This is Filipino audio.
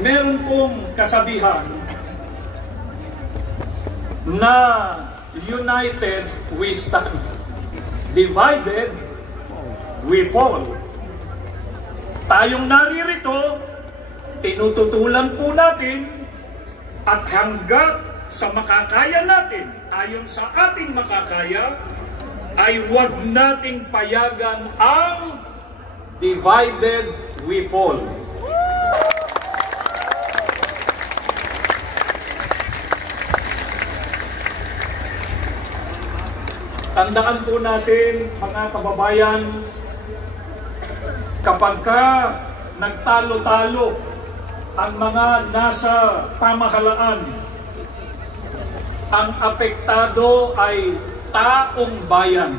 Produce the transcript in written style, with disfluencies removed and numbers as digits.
Meron pong kasabihan na united we stand, divided we fall. Tayong naririto, tinututulan po natin at hanggat sa makakaya natin, ayon sa ating makakaya, ay huwag nating payagan ang divided we fall. Tandaan po natin, mga kababayan, kapag ka nagtalo-talo ang mga nasa pamahalaan, ang apektado ay taong bayan.